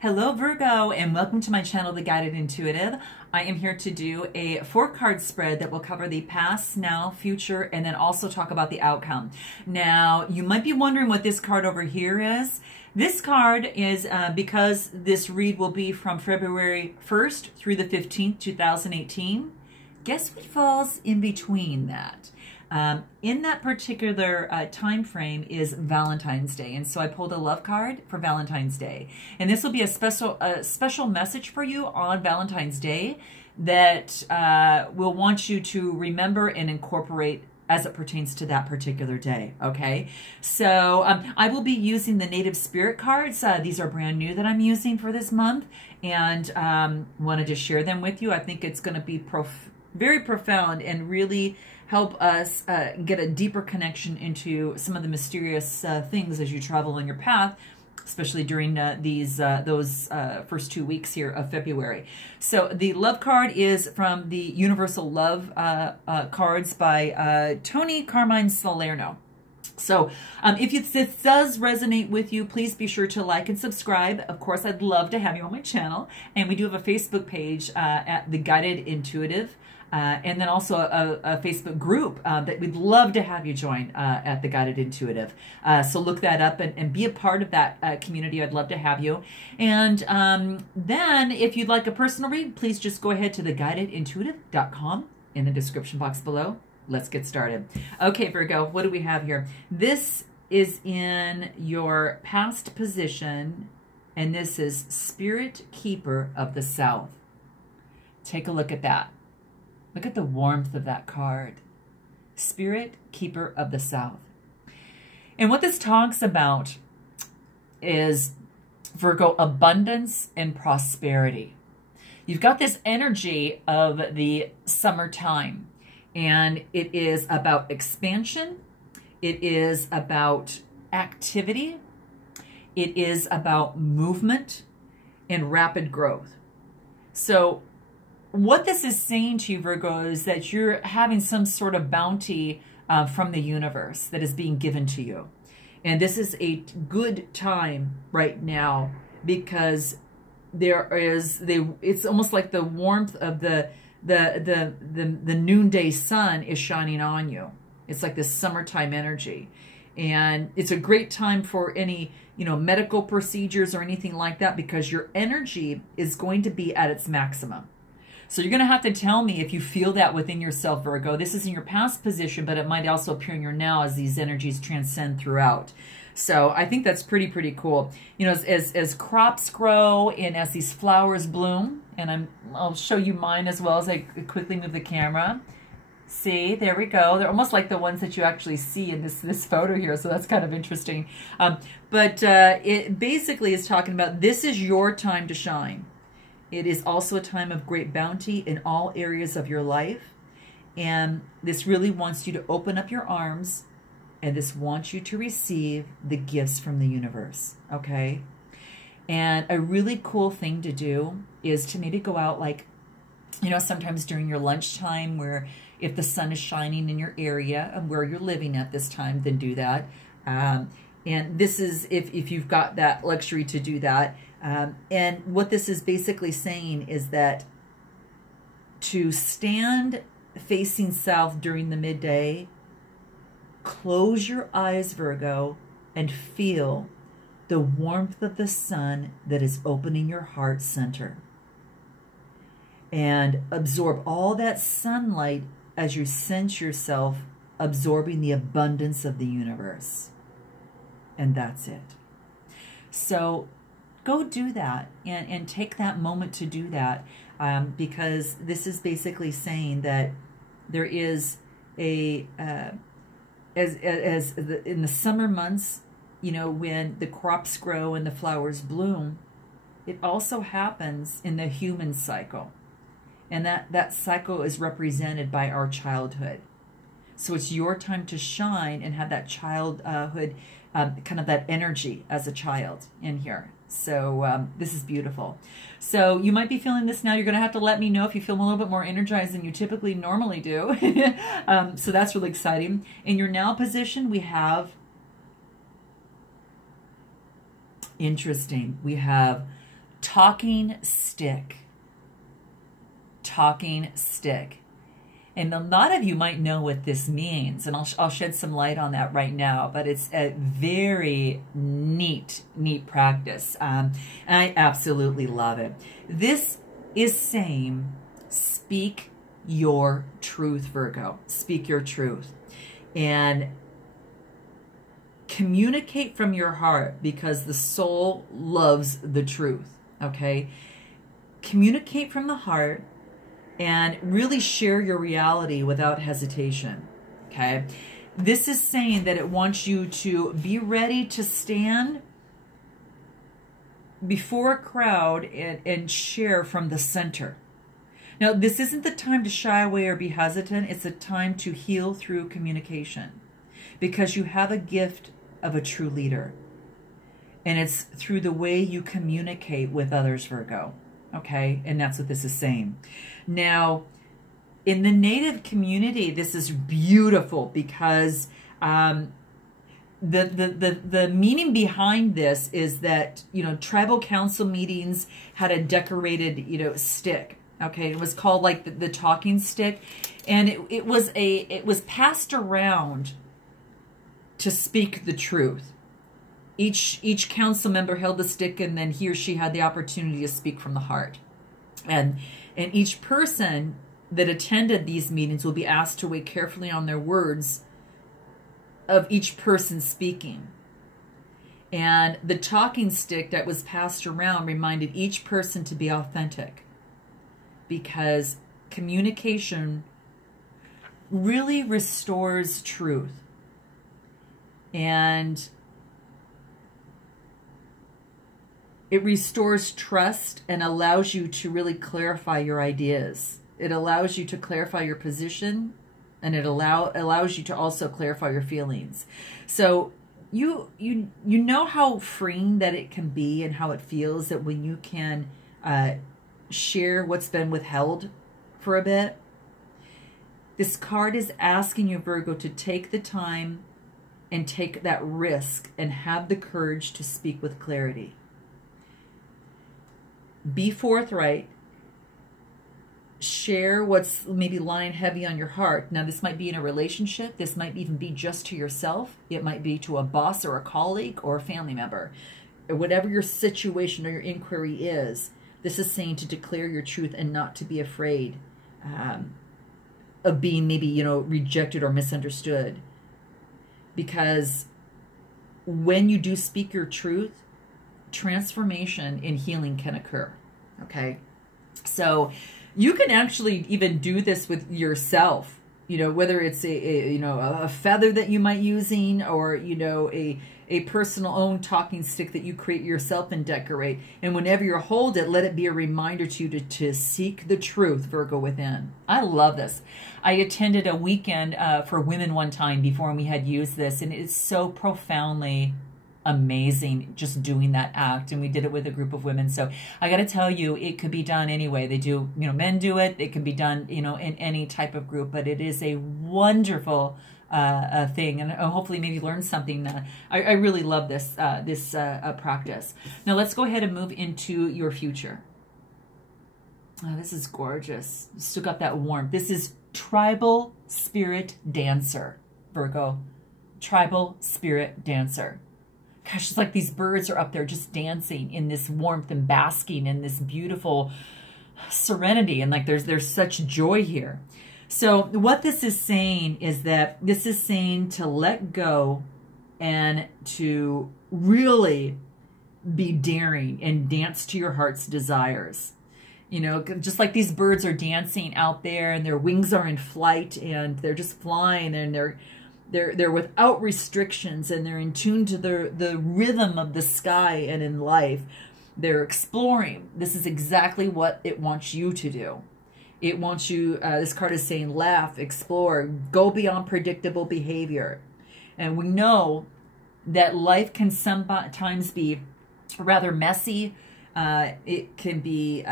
Hello Virgo, and welcome to my channel, The Guided Intuitive. I am here to do a 4-card spread that will cover the past, now, future, and then also talk about the outcome. Now, you might be wondering what this card over here is. This card is because this read will be from February 1st through the 15th, 2018. Guess what falls in between that? In that particular time frame is Valentine's Day, and so I pulled a love card for Valentine's Day, and this will be a special message for you on Valentine's Day that will want you to remember and incorporate as it pertains to that particular day. Okay, so I will be using the Native Spirit cards. These are brand new that I'm using for this month, and wanted to share them with you. I think it's going to be very profound and really help us get a deeper connection into some of the mysterious things as you travel on your path, especially during those first 2 weeks here of February. So the love card is from the Universal Love cards by Tony Carmine Salerno. So if this does resonate with you, please be sure to like and subscribe. Of course, I'd love to have you on my channel. And we do have a Facebook page at The Guided Intuitive. And then also a Facebook group that we'd love to have you join at The Guided Intuitive. So look that up and be a part of that community. I'd love to have you. And then if you'd like a personal read, please just go ahead to theguidedintuitive.com in the description box below. Let's get started. Okay, Virgo, what do we have here? This is in your past position, and this is Spirit Keeper of the South. Take a look at that. Look at the warmth of that card. Spirit Keeper of the South. And what this talks about is, Virgo, abundance and prosperity. You've got this energy of the summertime, and it is about expansion. It is about activity. It is about movement and rapid growth. So what this is saying to you, Virgo, is that you're having some sort of bounty from the universe that is being given to you. And this is a good time right now because it's almost like the warmth of the noonday sun is shining on you. It's like this summertime energy. And it's a great time for any, medical procedures or anything like that because your energy is going to be at its maximum. So you're going to have to tell me if you feel that within yourself, Virgo. This is in your past position, but it might also appear in your now as these energies transcend throughout. So I think that's pretty cool. As crops grow and as these flowers bloom, and I'll show you mine as well as I quickly move the camera. See, there we go. They're almost like the ones that you actually see in this photo here, so that's kind of interesting. But it basically is talking about this is your time to shine. It is also a time of great bounty in all areas of your life. And this really wants you to open up your arms, and this wants you to receive the gifts from the universe, okay? And a really cool thing to do is to maybe go out sometimes during your lunchtime where if the sun is shining in your area and where you're living at this time, then do that. And this is if you've got that luxury to do that. And what this is basically saying is that to stand facing south during the midday, close your eyes, Virgo, and feel the warmth of the sun that is opening your heart center. And absorb all that sunlight as you sense yourself absorbing the abundance of the universe. And that's it. So go do that and take that moment to do that because this is basically saying that there is in the summer months, when the crops grow and the flowers bloom, it also happens in the human cycle. And that cycle is represented by our childhood. So it's your time to shine and have that childhood, kind of that energy as a child in here. So this is beautiful. So you might be feeling this now. You're going to have to let me know if you feel a little bit more energized than you typically normally do. So that's really exciting. In your now position, we have, interesting, we have talking stick. Talking stick. And a lot of you might know what this means, and I'll shed some light on that right now, but it's a very neat practice. And I absolutely love it. This is saying, speak your truth, Virgo. Speak your truth. And communicate from your heart, because the soul loves the truth, okay? Communicate from the heart and really share your reality without hesitation, okay? This is saying that it wants you to be ready to stand before a crowd and share from the center. Now, this isn't the time to shy away or be hesitant. It's a time to heal through communication, because you have a gift of a true leader. And it's through the way you communicate with others, Virgo. Okay, and that's what this is saying. Now, in the Native community, this is beautiful, because the meaning behind this is that, you know, tribal council meetings had a decorated, you know, stick. Okay, it was called like the talking stick, and it was passed around to speak the truth. Each council member held the stick, and then he or she had the opportunity to speak from the heart. And each person that attended these meetings will be asked to wait carefully on their words of each person speaking. And the talking stick that was passed around reminded each person to be authentic, because communication really restores truth. And it restores trust and allows you to really clarify your ideas. It allows you to clarify your position, and it allows you to also clarify your feelings. So you know how freeing that it can be, and how it feels that when you can share what's been withheld for a bit. This card is asking you, Virgo, to take the time and take that risk and have the courage to speak with clarity. Be forthright. Share what's maybe lying heavy on your heart. Now, this might be in a relationship. This might even be just to yourself. It might be to a boss or a colleague or a family member. Or whatever your situation or your inquiry is, this is saying to declare your truth and not to be afraid of being maybe, you know, rejected or misunderstood. Because when you do speak your truth, transformation and healing can occur. Okay, so you can actually even do this with yourself, you know, whether it's a feather that you might using, or, you know, a personal own talking stick that you create yourself and decorate. And whenever you hold it, let it be a reminder to you to seek the truth, Virgo, within. I love this. I attended a weekend for women one time before, and we had used this, and it's so profoundly amazing just doing that act. And we did it with a group of women. So I got to tell you, it could be done anyway. They do, you know, men do it. It can be done, you know, in any type of group, but it is a wonderful thing, and hopefully maybe learn something. I really love this practice. Now let's go ahead and move into your future. Oh, this is gorgeous. Still got that warmth. This is Tribal Spirit Dancer, Virgo. Tribal Spirit Dancer. Gosh, it's like these birds are up there just dancing in this warmth and basking in this beautiful serenity, and like there's such joy here. So what this is saying is that this is saying to let go and to really be daring and dance to your heart's desires. You know, just like these birds are dancing out there, and their wings are in flight, and they're just flying, and they're without restrictions, and they're in tune to the rhythm of the sky and in life. They're exploring. This is exactly what it wants you to do. It wants you, this card is saying, laugh, explore, go beyond predictable behavior. And we know that life can sometimes be rather messy. It can be,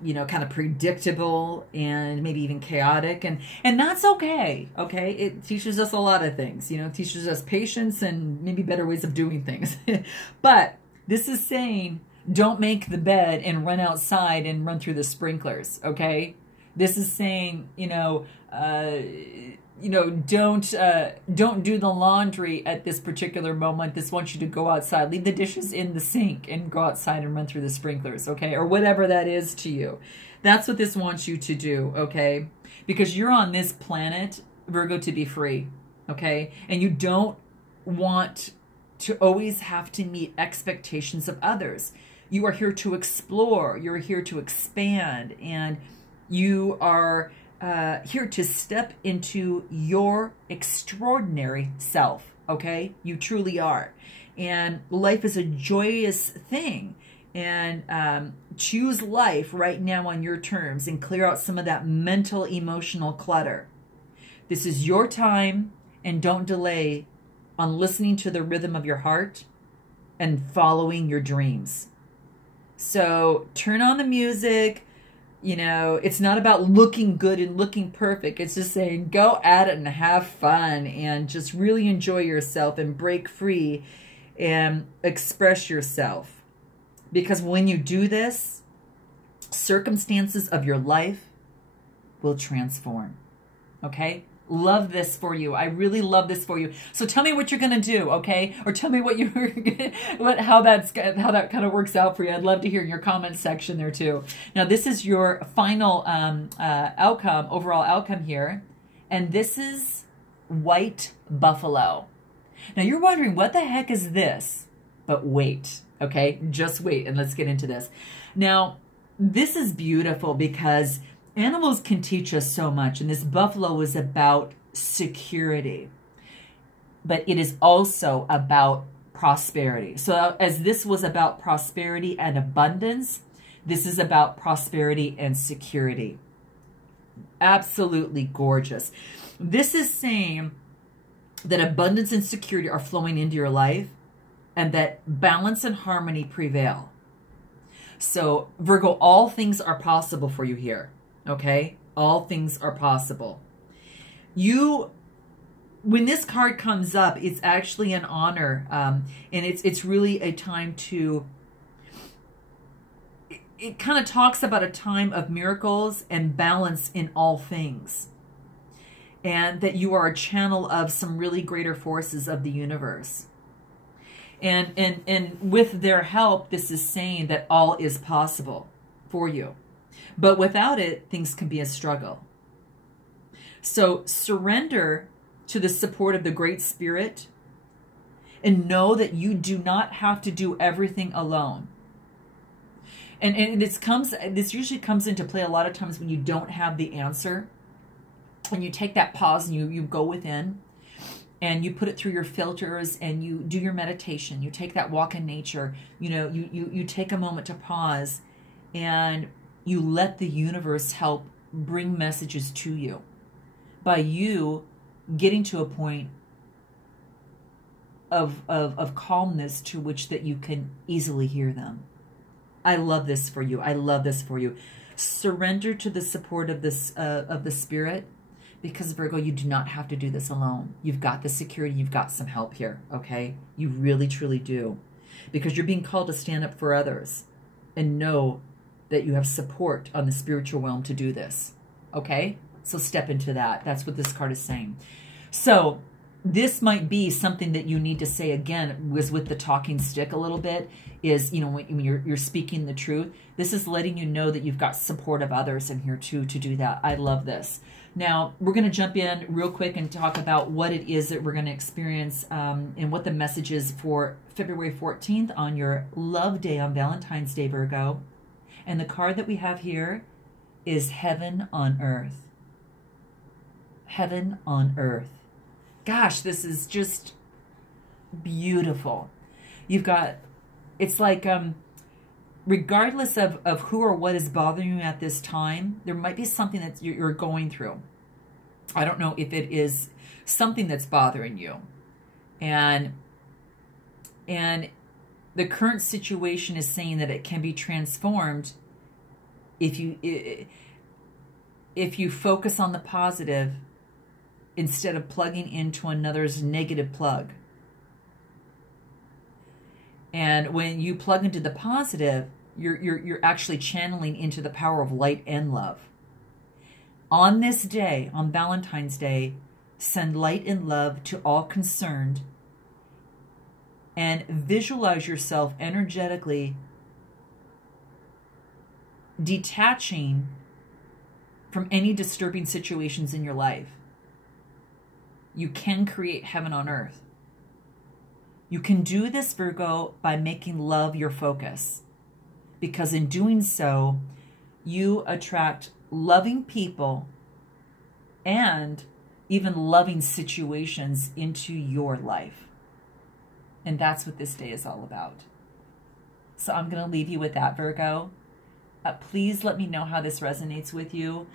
you know, kind of predictable and maybe even chaotic. And that's okay, okay? It teaches us a lot of things. You know, it teaches us patience and maybe better ways of doing things. But this is saying, don't make the bed and run outside and run through the sprinklers, okay? This is saying, don't do the laundry at this particular moment. This wants you to go outside. Leave the dishes in the sink and go outside and run through the sprinklers, okay? Or whatever that is to you. That's what this wants you to do, okay? Because you're on this planet, Virgo, to be free, okay? And you don't want to always have to meet expectations of others. You are here to explore. You're here to expand. And you are here to step into your extraordinary self, okay? You truly are. And life is a joyous thing. And choose life right now on your terms and clear out some of that mental, emotional clutter. This is your time, and don't delay on listening to the rhythm of your heart and following your dreams. So turn on the music. It's not about looking good and looking perfect. It's just saying go at it and have fun and just really enjoy yourself and break free and express yourself. Because when you do this, circumstances of your life will transform. Okay? Love this for you. I really love this for you. So tell me what you're going to do, okay? Or tell me how that kind of works out for you. I'd love to hear in your comments section there too. Now this is your final outcome, overall outcome here. And this is white buffalo. Now you're wondering, what the heck is this? But wait, okay? Just wait and let's get into this. Now, this is beautiful because animals can teach us so much, and this buffalo is about security, but it is also about prosperity. So as this was about prosperity and abundance, this is about prosperity and security. Absolutely gorgeous. This is saying that abundance and security are flowing into your life and that balance and harmony prevail. So Virgo, all things are possible for you here. Okay? All things are possible. When this card comes up, it's actually an honor. And it's really a time to, it kind of talks about a time of miracles and balance in all things. And that you are a channel of some really greater forces of the universe. And with their help, this is saying that all is possible for you. But without it, things can be a struggle. So surrender to the support of the Great Spirit and know that you do not have to do everything alone. And this usually comes into play a lot of times when you don't have the answer. When you take that pause and you go within and you put it through your filters and you do your meditation. You take that walk in nature. You take a moment to pause and you let the universe help bring messages to you by you getting to a point of calmness to which that you can easily hear them. I love this for you. I love this for you. Surrender to the support of the Spirit, because Virgo, you do not have to do this alone. You've got the security. You've got some help here, okay? You really, truly do. Because you're being called to stand up for others and know that you have support on the spiritual realm to do this, okay? So step into that. That's what this card is saying. So this might be something that you need to say again, was with the talking stick a little bit, is, when you're speaking the truth, this is letting you know that you've got support of others in here too to do that. I love this. Now, we're going to jump in real quick and talk about what it is that we're going to experience and what the message is for February 14th on your love day on Valentine's Day, Virgo. And the card that we have here is Heaven on Earth. Heaven on Earth. Gosh, this is just beautiful. You've got, it's like, regardless of who or what is bothering you at this time, there might be something that you're going through. I don't know if it is something that's bothering you. And the current situation is saying that it can be transformed if you focus on the positive instead of plugging into another's negative plug. And when you plug into the positive, you're actually channeling into the power of light and love. On this day, on Valentine's Day, send light and love to all concerned and visualize yourself energetically detaching from any disturbing situations in your life. You can create heaven on earth. You can do this, Virgo, by making love your focus. Because in doing so, you attract loving people and even loving situations into your life. And that's what this day is all about. So I'm going to leave you with that, Virgo. Please let me know how this resonates with you.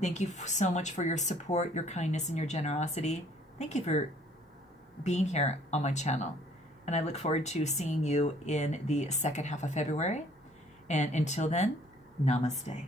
Thank you so much for your support, your kindness, and your generosity. Thank you for being here on my channel. And I look forward to seeing you in the second half of February. And until then, namaste.